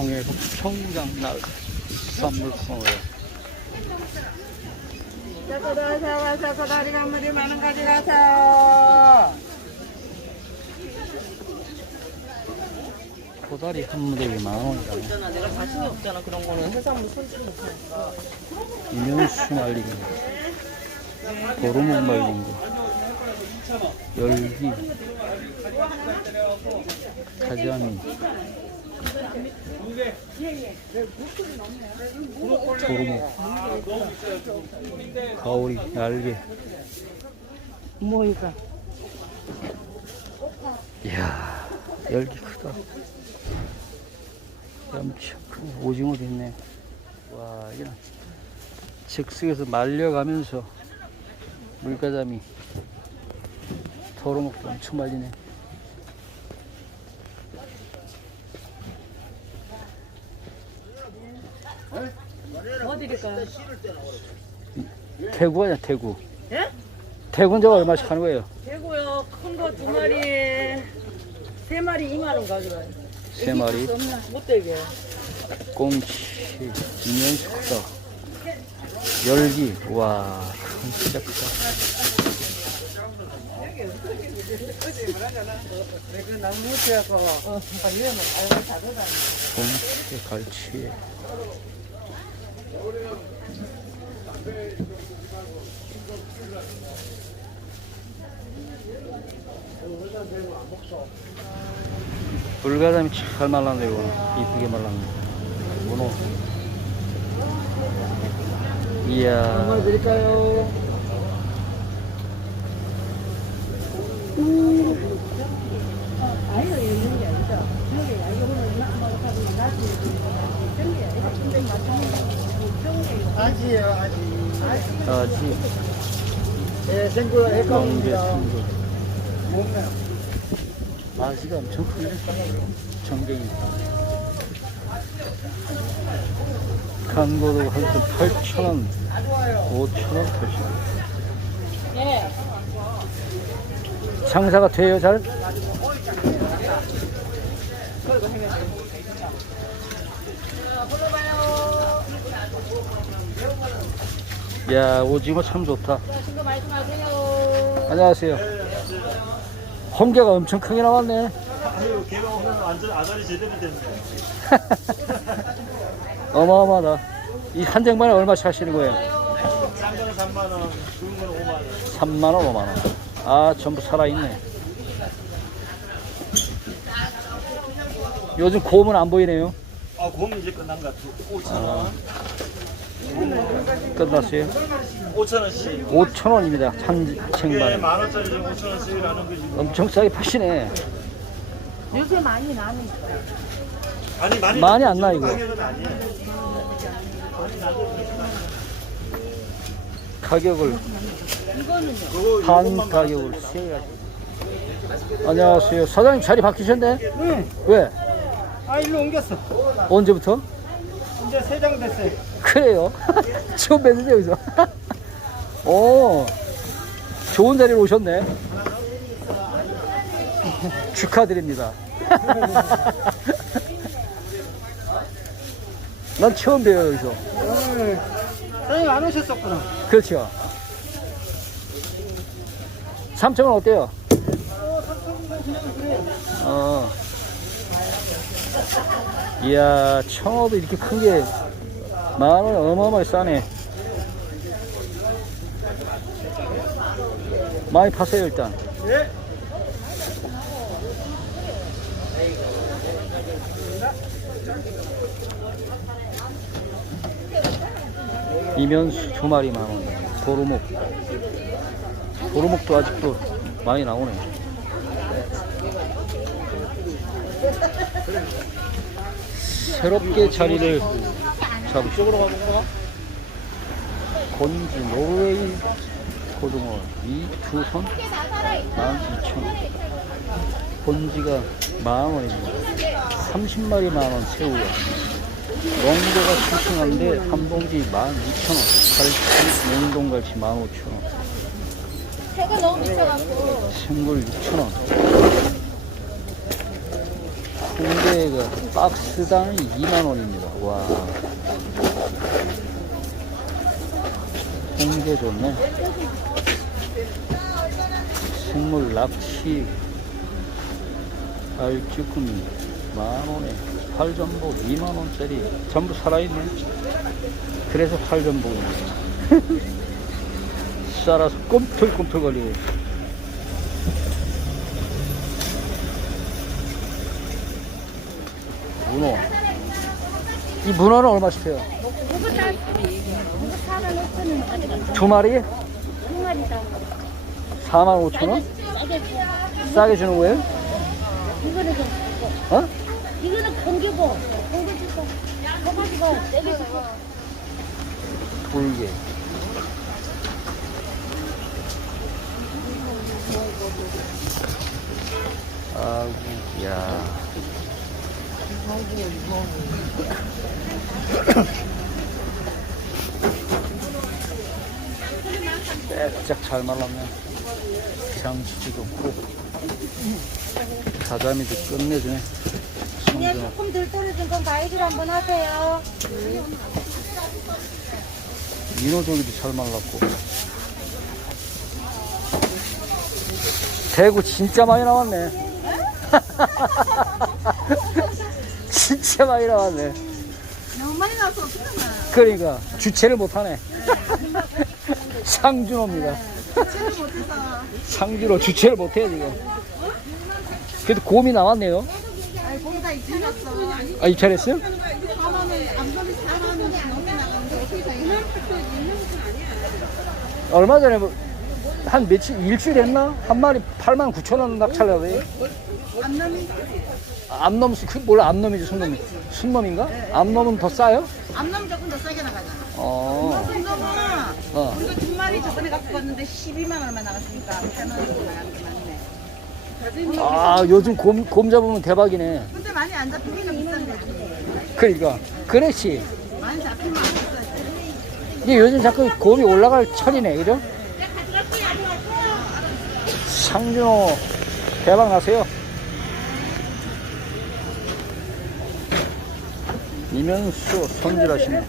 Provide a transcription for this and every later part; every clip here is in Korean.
평강날 쌈물콩으로 자꾸다 잡아서 고다리 가 물이 많은 가지 가서 고다리 한 무대에 만 원이다. 있잖아 내가 자신이 없잖아 그런 거는 해산물 손질 못하니까. 이면수 말린 거, 도루묵 말린 거, 열기, 가자미, 도루묵, 가오리, 날개. 뭐이가 이야, 열기 크다. 엄청 큰 오징어도 있네. 와, 이런. 즉석에서 말려가면서 물가자미, 도루묵도 엄청 말리네. 뭐 드릴까요? 대구 아니야, 대구. 예? 대구는 저 얼마씩 하는 거예요? 되고요 큰 거 두 마리 세 마리 2만 원 가져가요 세 마리. 못 되게 꽁치, 이면수 크다. 열기, 와, 큰 진짜 크다. 꽁치, 갈치. 불가담이 잘 말랐네 이거 이쁘게 말랐네 문어 이야. 드릴까요? 아지요 아지. 아지. 예 생굴 해감입니다. 생굴 아지가 엄청 크네 전갱이 간고도 한푼 8,000원 5,000원 8,000원 예. 장사가 돼요 잘? 야 오징어 참 좋다 신고 말씀하세요 안녕하세요 홍게가 엄청 크게 나왔네 아유, 걔가 오면 완전 아다리 제대로 됐네. 어마어마하다 이한 쟁반에 얼마씩 하시는 거예요? 싼 거는 3만 원, 좋은 거는 5만 원. 3만 원 5만 원 아 전부 살아 있네 요즘 곰은 안 보이네요 아, 곰 이제 끝난 것 같아. 5천 원. 끝났어요 5천 원씩. 5천원입니다 한 이게 쟁반에 만 원짜리 지금 5천 원씩 하는 거지. 엄청 싸게 파시네 요새 많이 나니까 아니, 많이 많이 안 나, 이거. 가격은 아니에요. 가격을 반 가격을 세가지고 안녕하세요 사장님 자리 바뀌셨네? 응. 왜? 아 일로 옮겼어. 언제부터? 이제 세 장 됐어요. 그래요? 처음 뵀는데 여기서 오 좋은 자리로 오셨네 축하드립니다 난 처음 봬요 여기서 사장님 안 오셨었구나. 그렇죠 삼청은 어때요? 어. 이야 청어도 이렇게 큰 게 만원 어마어마하게 싸네. 많이 파세요 일단. 예. 이면수 두 마리 만원. 도루묵. 도루묵도 아직도 많이 나오네. 새롭게 자리를 잡으시고 곤지 노르웨이 고등어 이두선 12,000원. 곤지가 만원입니다. 30마리 만원 새우가. 농도가 싱싱한데 한 봉지 12,000원. 갈치 냉동갈치 15,000원. 배가 너무 미쳐갖고. 생굴 6,000원. 홍대가 박스당 2만 원입니다. 와. 홍대 좋네. 생물 낚시 알쭈꾸미 만 원에 팔전복 2만 원짜리 전부 살아있네. 그래서 팔전복입니다. 쌀아서 꿈틀꿈틀 거리고 있어. 문어. 이 문어는 얼마씩 해요? 두 마리? 두 마리다. 4만 5천 원? 싸게 싸게 주는 거예요? 이거는 좀 어? 이거는 공기고 공기고 소가지고 세게 주고 돌게. 아우, 야. 빼짝 잘 말랐네. 장치도 고 가자미도 끝내주네. 그냥. 조금 덜 떨어진 건 가위질 한번 하세요. 민호조기도 잘 말랐고 대구 진짜 많이 나왔네 진짜 많이 나왔네 많이 나서 어떡하나. 그러니까 주체를 못하네 상준호입니다 제일 못해서. 상준호 주체를 못해 지금 그래도 곰이 나왔네요 아니, 거기다 입혀놨어. 아 입찰했어요? 4만원, 암소리 4만원씩 넘게 나가는데 어떻게 다 이만 얼마 전에 뭐, 한 며칠 일주일 됐나? 한 마리 8만 9천 원 낙찰하더니 암놈이? 암놈 그 몰라 암놈이지 순놈이 순놈인가? 암놈은 더 싸요? 암놈 조금 더 싸게 나가잖아. 어. 순놈은 어. 우리가 두 마리 저번에 갖고 갔는데 12만 얼마 나갔으니까 8만 원 정도 나가는 게 맞네. 아 요즘 곰, 곰 잡으면 대박이네 근데 많이 안 잡히니까 비싼 거지. 그러니까 그렇지 많이 잡히면 안 비싸지. 이게 요즘 자꾸 곰이 올라갈 철이네 그죠? 상준호 대박 나세요 이면수 손질하시네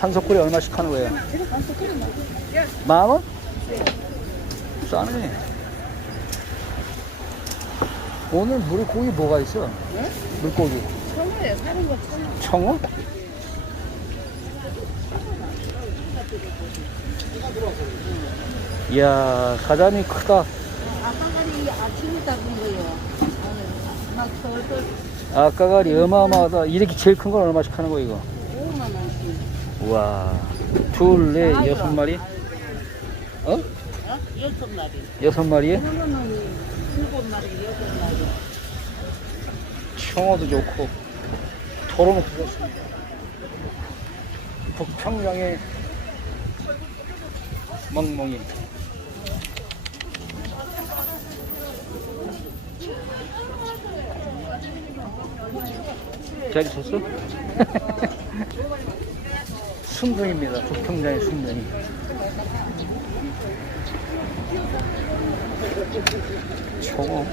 한 석굴에 얼마씩 하는 거예요? 만 원? 싸네 오늘 물고기 뭐가 있어? 물고기 청어에 사는 거 청어. 청어? 이야 가자미 크다 아, 한가리 아침에 잡은 거예요. 막 덜덜 아까가리 어마어마하다 이렇게 제일 큰 건 얼마씩 하는 거 이거 5만 원씩. 우와 둘 넷 여섯 마리 어? 어? 여섯 마리. 여섯 그러면은 일곱 마리, 여덟 마리. 청어도 좋고 털어놓고 좋습니다 북평양의 멍멍이 잘 있었어? 순둥입니다. 북평양의 순둥이. 청어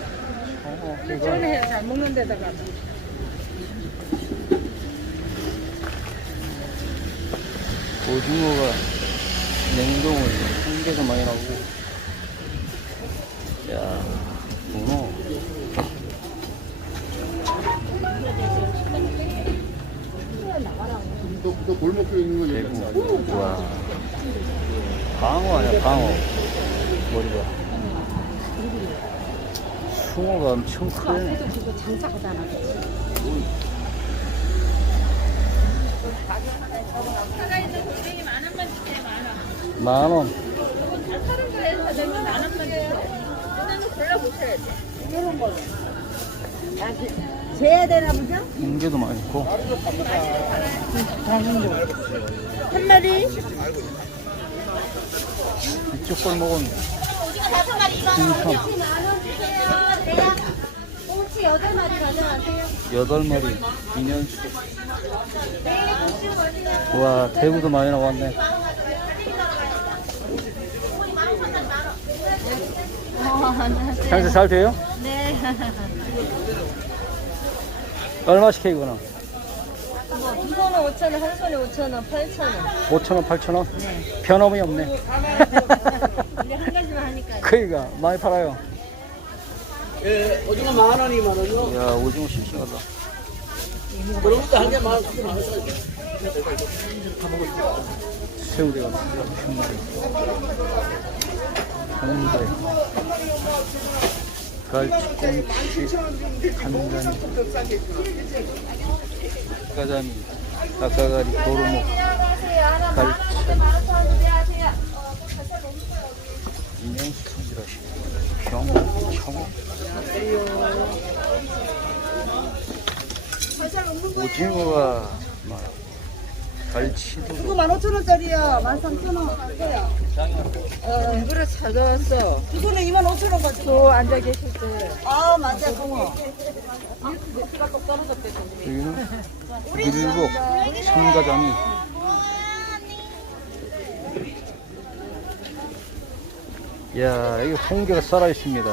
이거 전에 잘 먹는 데다가. 오징어가 냉동을 한 개도 많이 나오고. 야 문어 너 골목교에 있는 거 얘기 대구 와 방어 아니야 방어. 머리 봐 숭어가 엄청 크네. 그거 장사하잖아. 만 원 재야 되나 보죠? 인게도 많고 한 마리? 이쪽 골목은 다섯 마리 주세요. 대야 꽁치 여덟 마리 가져가세요. 여덟 마리 인연수 네, 꽁치 어디가? 와 대구도 많이 나왔네 장사 잘 돼요? 네. 얼마씩 해 이거는? 뭐, 두 손에 5천 원, 한 손에 5천 원, 8천 원. 5천 원 8천원? 변함이 없네 이제 한 가지만 하니까. 그니까 많이 팔아요 예, 오징어 만 원이 만 원이요. 야 오징어 싱싱하다 그런 것도 한개 만 원, 만 원. 새우대가 한 마리 홍 가자미 아까가리 도루묵 갈치 인형수 손질하시 병 청어 오징어가 막 갈치도 이거 15,000원짜리야. 13,000원 할게요. 어, 이거를 찾아왔어. 이거는 25,000원 가지고 앉아 계실 때. 아, 맞아, 고모. 여기는 밀복 성가자미 야 여기 홍게가 살아 있습니다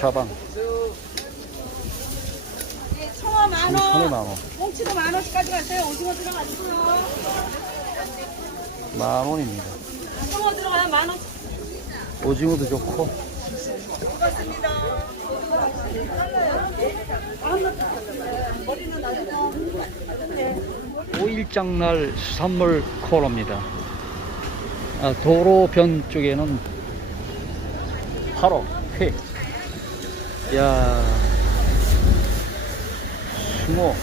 샤방 청어 만 원. 만원 꽁치도 만 원씩까지 가세요. 오징어 들어가지고요. 만 원입니다 청어 들어가면 만 원. 오징어도 좋고 오일장날 수산물 코너입니다 아, 도로변 쪽에는 바로 회. 야 숭어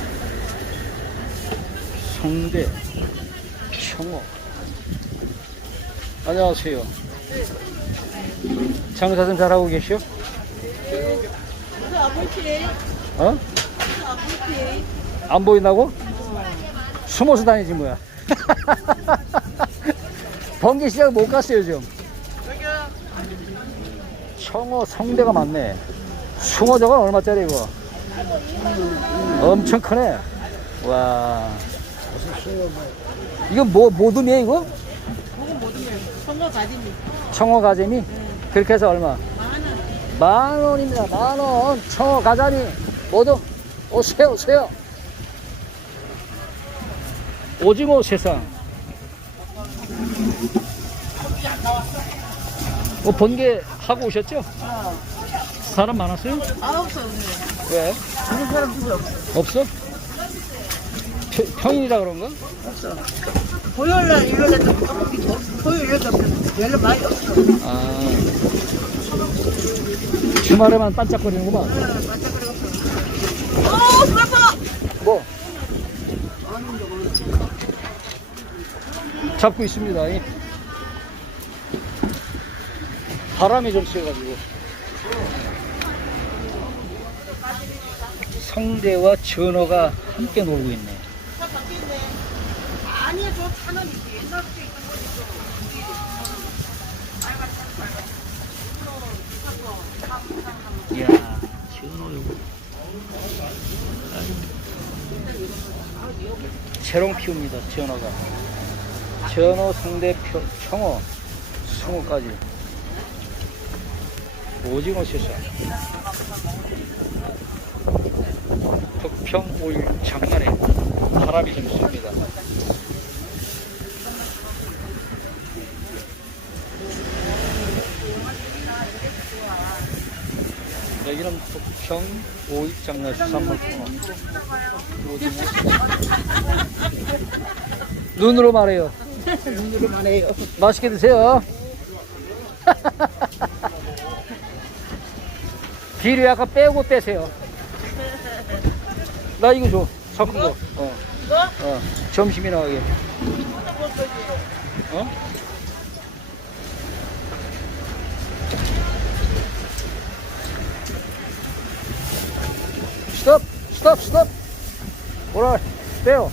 성대 청어. 안녕하세요. 장사 좀 잘하고 계시오? 어? 안 보인다고? 숨어서 다니지 뭐야. 번개 시장 못 갔어요 지금. 청어 성대가 많네. 숭어 저건 얼마짜리 이거? 엄청 크네. 와 이건 뭐 모둠이야 이거? 청어 가지미. 청어 가재미 그렇게 해서 얼마? 만 원입니다 만 원 청어 가자미 모두 오세요 오세요 오징어 세상 뭐 번개 하고 오셨죠? 사람 많았어요? 아, 없어, 오늘. 왜? 사람 누구 없어. 없어? 평- 평일이라 그런가? 토요일 날 일요일 날 조금 더 없어. 토요일 날 연락 많이 없어. 아 주말에만 반짝거리는구만 어, 불아파! 뭐? 잡고 있습니다. 이. 바람이 좀 세가지고. 성대와 전어가 함께 놀고 있네. 아니, 저 차는 옛날부터 있던 거지. 재롱 피웁니다, 전어가. 전어, 성대, 표, 청어, 숭어까지. 오징어 세상. 북평 오일 장만에 바람이 좀씁니다. 여기는 북평 오일장날 수산물 코너. 오징어. 눈으로 말해요. 눈으로만 해요. 맛있게 드세요. 뒤로 약간 빼고 빼세요. 나 이거 줘. 섞은 거. 어. 어. 점심이 나가게. 어? 스톱! 스톱! 스톱! 뭐라 빼요.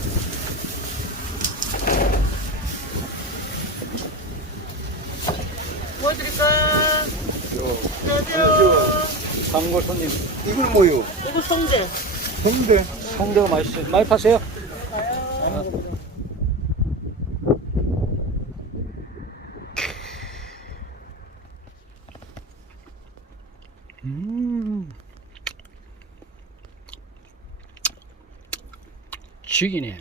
뭐 드릴까? 안녕하세요. 단골 손님. 이건 뭐요? 이거 성대. 성대. 성대가 맛있어요. 많이 파세요? 음. 죽이네.